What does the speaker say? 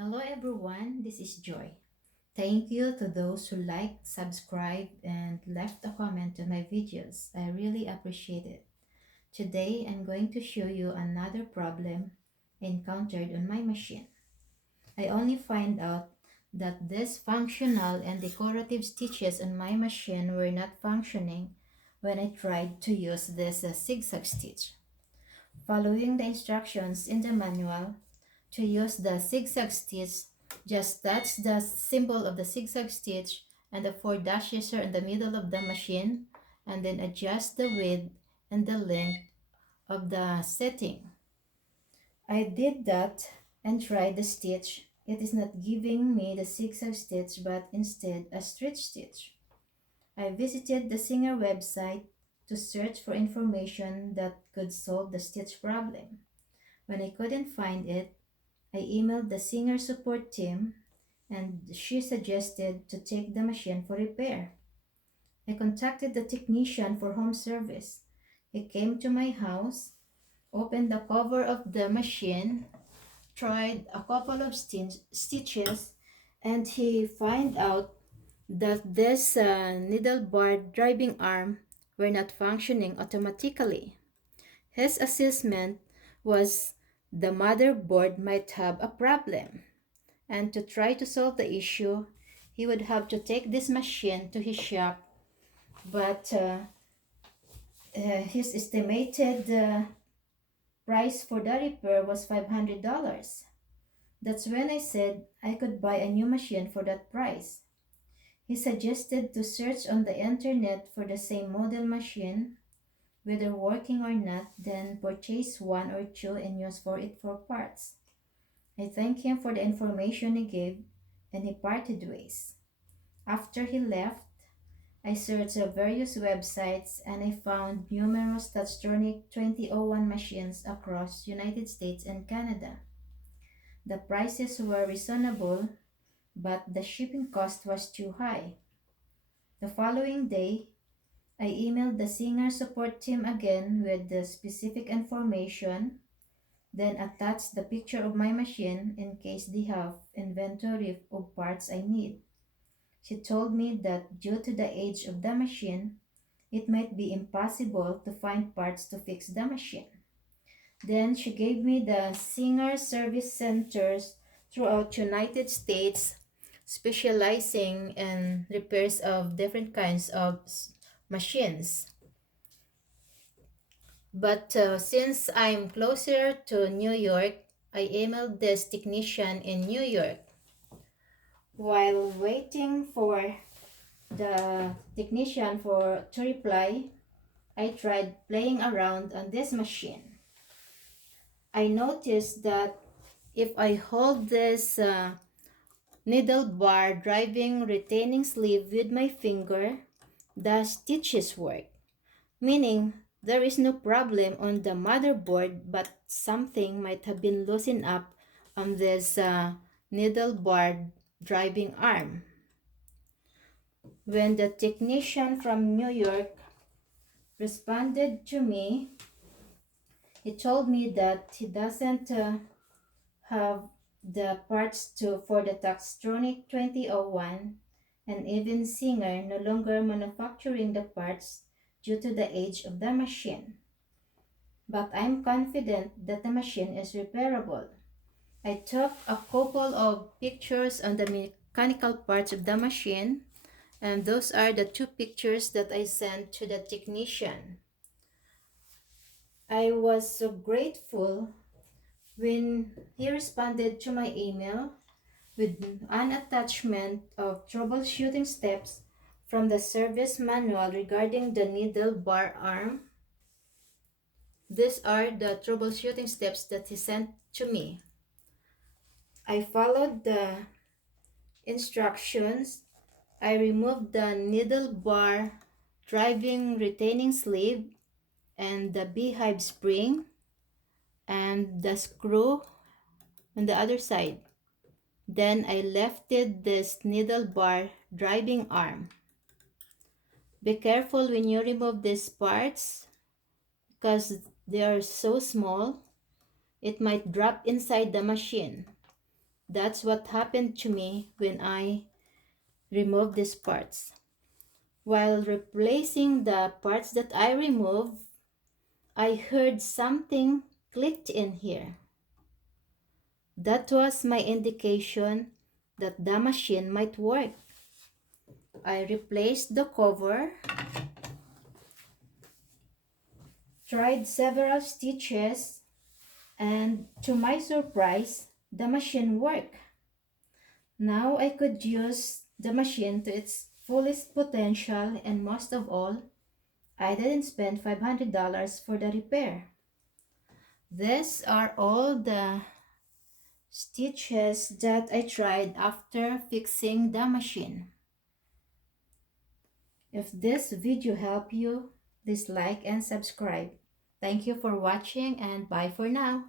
Hello everyone, this is Joy. Thank you to those who liked, subscribed, and left a comment on my videos. I really appreciate it. Today, I'm going to show you another problem encountered on my machine. I only find out that these functional and decorative stitches on my machine were not functioning when I tried to use this zigzag stitch. Following the instructions in the manual, to use the zigzag stitch, just touch the symbol of the zigzag stitch and the four dashes are in the middle of the machine, and then adjust the width and the length of the setting. I did that and tried the stitch. It is not giving me the zigzag stitch but instead a straight stitch. I visited the Singer website to search for information that could solve the stitch problem. When I couldn't find it, I emailed the Singer support team and she suggested to take the machine for repair. I contacted the technician for home service. He came to my house, opened the cover of the machine, tried a couple of stitches, and he found out that this needle bar driving arm were not functioning automatically. His assessment was the motherboard might have a problem, and to try to solve the issue, he would have to take this machine to his shop, but his estimated price for the repair was $500. That's when I said I could buy a new machine for that price. He suggested to search on the internet for the same model machine, whether working or not, then purchase one or two and use for it for parts. I thanked him for the information he gave and he parted ways. After he left, I searched various websites and I found numerous Touch-Tronic 2001 machines across United States and Canada. The prices were reasonable, but the shipping cost was too high. The following day, I emailed the Singer support team again with the specific information, then attached the picture of my machine in case they have inventory of parts I need. She told me that due to the age of the machine, it might be impossible to find parts to fix the machine. Then she gave me the Singer service centers throughout United States specializing in repairs of different kinds of machines. But since I'm closer to New York, I emailed this technician in New York. While waiting for the technician to reply, I tried playing around on this machine. I noticed that if I hold this needle bar driving retaining sleeve with my finger, the stitches work, meaning there is no problem on the motherboard, but something might have been loosened up on this needle bar driving arm. When the technician from New York responded to me, he told me that he doesn't have the parts for the Touch-Tronic 2001, and even Singer no longer manufacturing the parts due to the age of the machine. But I'm confident that the machine is repairable. I took a couple of pictures on the mechanical parts of the machine, and those are the two pictures that I sent to the technician. I was so grateful when he responded to my email with an attachment of troubleshooting steps from the service manual regarding the needle bar arm. These are the troubleshooting steps that he sent to me. I followed the instructions. I removed the needle bar driving retaining sleeve and the beehive spring and the screw on the other side. Then I lifted this needle bar driving arm. Be careful when you remove these parts because they are so small, it might drop inside the machine. That's what happened to me when I removed these parts. While replacing the parts that I removed, I heard something clicked in here. That was my indication that the machine might work. I replaced the cover, tried several stitches, and to my surprise, the machine worked. Now I could use the machine to its fullest potential, and most of all, I didn't spend $500 for the repair. These are all the stitches that I tried after fixing the machine. If this video helped you, please like and subscribe. Thank you for watching and bye for now.